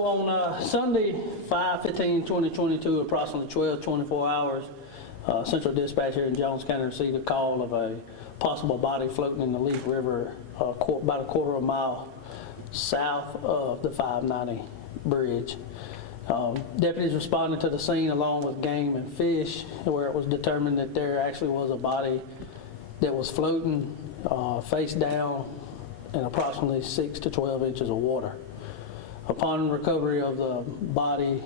So on Sunday, 5/15/2022, approximately 12:24 hours, Central Dispatch here in Jones County received a call of a possible body floating in the Leaf River about a quarter of a mile south of the 590 bridge. Deputies responded to the scene along with game and fish, where it was determined that there actually was a body that was floating face down in approximately 6 to 12 inches of water. Upon recovery of the body,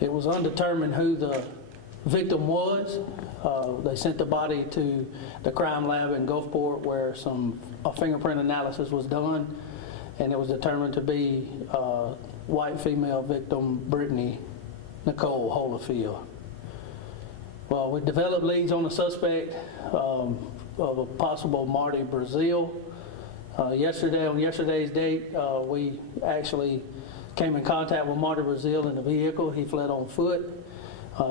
it was undetermined who the victim was. They sent the body to the crime lab in Gulfport, where a fingerprint analysis was done, and it was determined to be white female victim Brittany Nicole Holyfield. Well, we developed leads on the suspect of a possible Marty Brazil. On yesterday's date, we actually came in contact with Marty Brazil in the vehicle. He fled on foot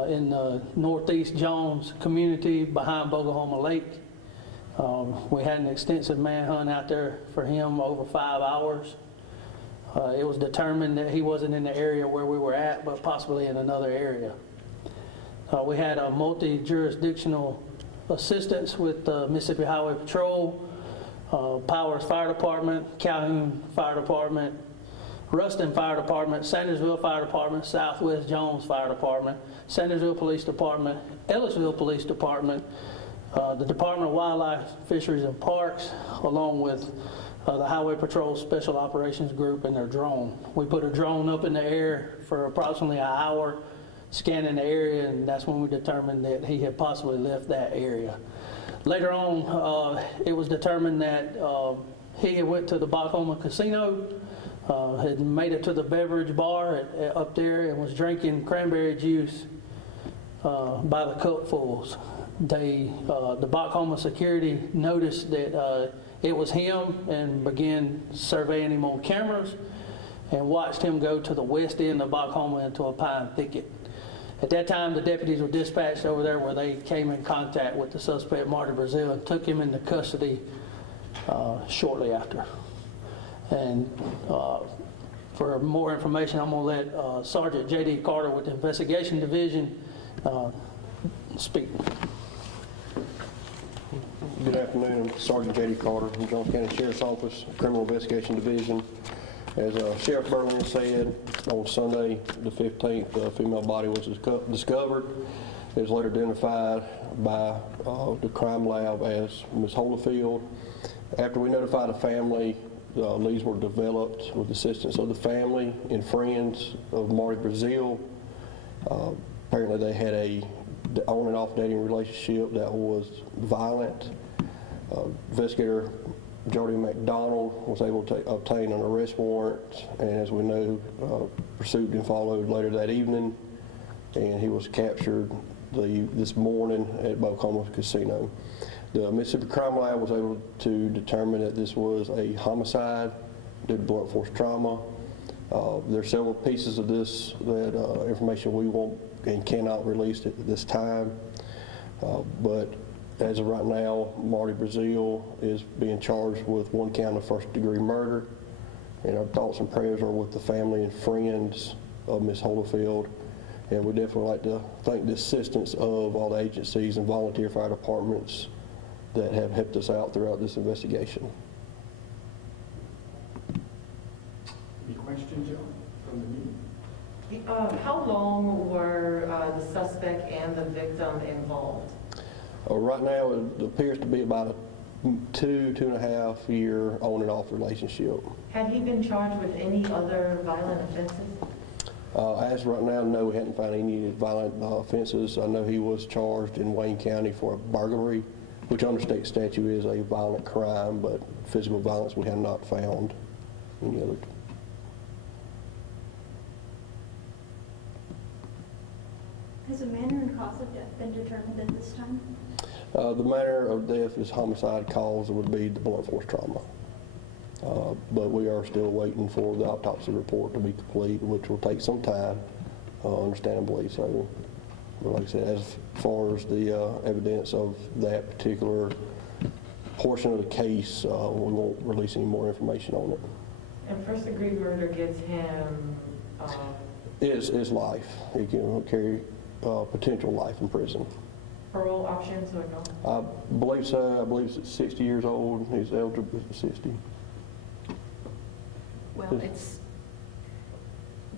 in the northeast Jones community behind Bogahoma Lake. We had an extensive manhunt out there for him over 5 hours. It was determined that he wasn't in the area where we were at, but possibly in another area. We had a multi-jurisdictional assistance with Mississippi Highway Patrol, Powers Fire Department, Calhoun Fire Department, Ruston Fire Department, Sandersville Fire Department, Southwest Jones Fire Department, Sandersville Police Department, Ellisville Police Department, the Department of Wildlife, Fisheries and Parks, along with the Highway Patrol Special Operations Group and their drone. We put a drone up in the air for approximately an hour, scanning the area, and that's when we determined that he had possibly left that area. Later on, it was determined that he had went to the Bogahoma Casino, had made it to the beverage bar up there and was drinking cranberry juice by the cupfuls. The Bogahoma security noticed that it was him and began surveying him on cameras and watched him go to the west end of Bogahoma into a pine thicket. At that time, the deputies were dispatched over there, where they came in contact with the suspect, Marty Brazil, and took him into custody shortly after. And for more information, I'm going to let Sergeant J.D. Carter with the Investigation Division speak. Good afternoon. I'm Sergeant J.D. Carter from Jones County Sheriff's Office, Criminal Investigation Division. As Sheriff Berlin said, on Sunday the 15th, a female body was discovered. It was later identified by the crime lab as Ms. Holyfield. After we notified the family, leads were developed with the assistance of the family and friends of Marty Brazil. Apparently they had a on and off dating relationship that was violent. Investigator Jody McDonald was able to obtain an arrest warrant, and as we know, pursuit and followed later that evening, and he was captured this morning at Bogahoma Casino. The Mississippi Crime Lab was able to determine that this was a homicide due to blunt force trauma. There are several pieces of this that information we won't and cannot release at this time, but as of right now, Marty Brazil is being charged with 1 count of first-degree murder, and our thoughts and prayers are with the family and friends of Ms. Holyfield. And we definitely like to thank the assistance of all the agencies and volunteer fire departments that have helped us out throughout this investigation. Any questions, Joe, from the meeting? How long were the suspect and the victim involved? Right now, it appears to be about a 2.5 year on and off relationship. Had he been charged with any other violent offenses? As of right now, no, we hadn't found any violent offenses. I know he was charged in Wayne County for a burglary, which under state statute is a violent crime, but physical violence we have not found any other. Has the manner and cause of death been determined at this time? The manner of death is homicide cause. It would be the blunt force trauma. But we are still waiting for the autopsy report to be complete, which will take some time, understandably. So, but like I said, as far as the evidence of that particular portion of the case, we won't release any more information on it. And first-degree murder gives him, Is life. He can carry potential life in prison. parole options or no? I believe so. I believe he's 60 years old. He's eligible for 60. Well,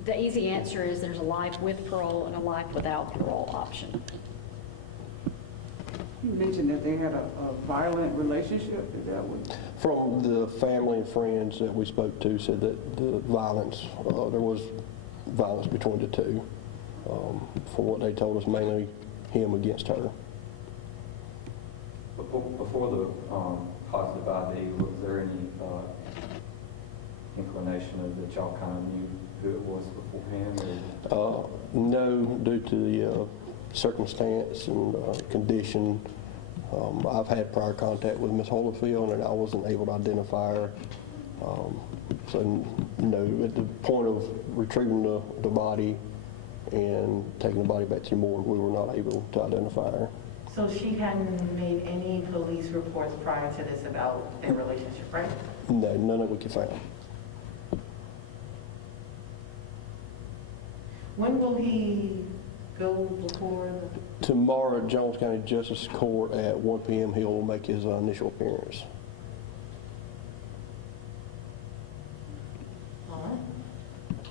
the easy answer is there's a life with parole and a life without parole option. You mentioned that they had a violent relationship. Is that what? From the family and friends that we spoke to said that the violence, there was violence between the two. From what they told us, mainly him against her. Before the positive ID, was there any inclination of that y'all kind of knew who it was beforehand? Or? No, due to the circumstance and condition. I've had prior contact with Ms. Holyfield and I wasn't able to identify her. So no, at the point of retrieving the body and taking the body back to the morgue, we were not able to identify her. So she hadn't made any police reports prior to this about their relationship, right? No, none of it we could find. When will he go before the... Tomorrow at Jones County Justice Court at 1 p.m. he'll make his initial appearance. All right.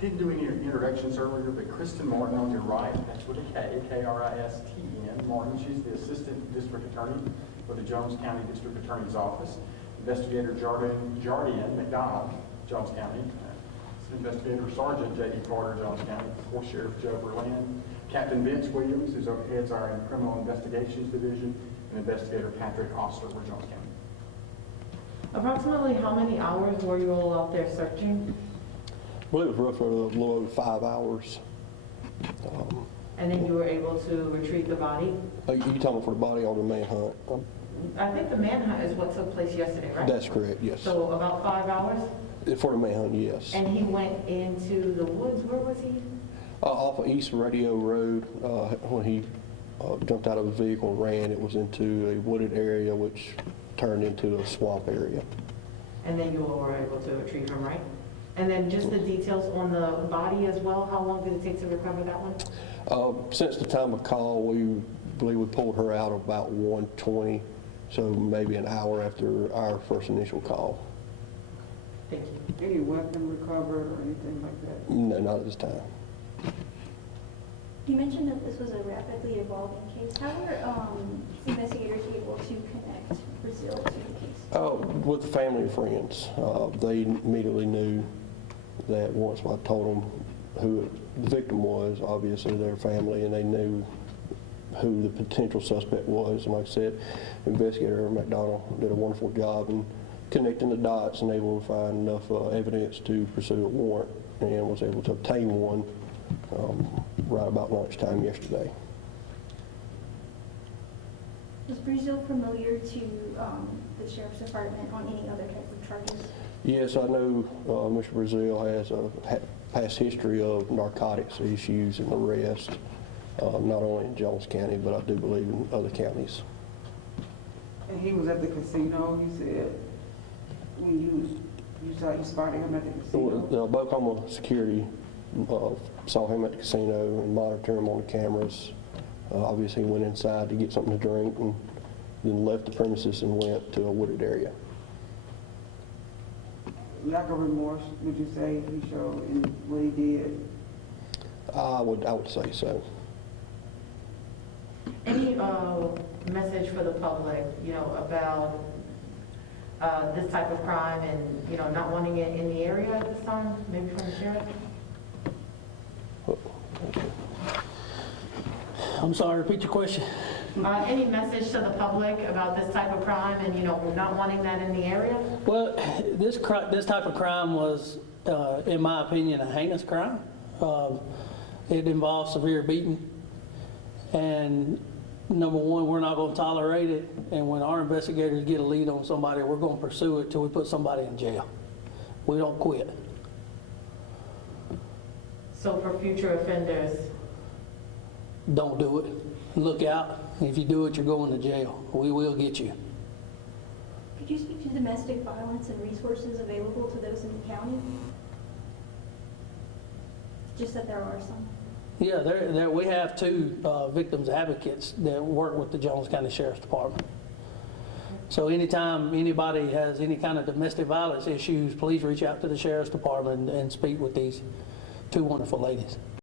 Didn't do any introductions earlier, but Kristen Martin on your right, that's with a K, K-R-I-S-T-E-N. Martin, she's the Assistant District Attorney for the Jones County District Attorney's Office. Investigator Jardian McDonald, Jones County. Investigator Sergeant J.D. Carter, Jones County. Of course, Sheriff Joe Berlin. Captain Vince Williams, who heads our Criminal Investigations Division, and Investigator Patrick Ostler, for Jones County. Approximately how many hours were you all out there searching? I believe it was roughly a little over 5 hours. And then you were able to retrieve the body? You talking for the body or the manhunt? I think the manhunt is what took place yesterday, right? That's correct, yes. So about 5 hours? For the manhunt, yes. And he went into the woods. Where was he? Off of East Radio Road, when he jumped out of his vehicle and ran, it was into a wooded area which turned into a swamp area. And then you all were able to retrieve him, right? And then just the details on the body as well. How long did it take to recover that one? Since the time of call, we believe we pulled her out about 1:20, so maybe an hour after our first initial call. Thank you. Any weapon recovered or anything like that? No, not at this time. You mentioned that this was a rapidly evolving case. How were investigators able to connect Brazil to the case? With the family and friends. They immediately knew that once I told them who the victim was, obviously their family, and they knew who the potential suspect was. And like I said, Investigator McDonald did a wonderful job in connecting the dots and able to find enough evidence to pursue a warrant, and was able to obtain one right about lunchtime yesterday. Was Brazil familiar to the Sheriff's Department on any other type of charges? Yes, I know Mr. Brazil has a past history of narcotics issues and arrests, not only in Jones County, but I do believe in other counties. And he was at the casino, he said, when you spotted him at the casino? The Oklahoma security saw him at the casino and monitored him on the cameras. Obviously, he went inside to get something to drink and then left the premises and went to a wooded area. Lack of remorse, would you say he showed in what he did? I would say so. Any message for the public, about this type of crime and, not wanting it in the area at this time, maybe from the sheriff? I'm sorry, repeat your question. Any message to the public about this type of crime and, not wanting that in the area? Well, this type of crime was, in my opinion, a heinous crime. It involves severe beating. And number one, we're not going to tolerate it. And when our investigators get a lead on somebody, we're going to pursue it till we put somebody in jail. We don't quit. So for future offenders, Don't do it. Look out. If you do it, you're going to jail. We will get you. Could you speak to domestic violence and resources available to those in the county? Just that there are some. Yeah, we have 2 victims advocates that work with the Jones County Sheriff's Department. So anytime anybody has any kind of domestic violence issues, please reach out to the Sheriff's Department and speak with these 2 wonderful ladies.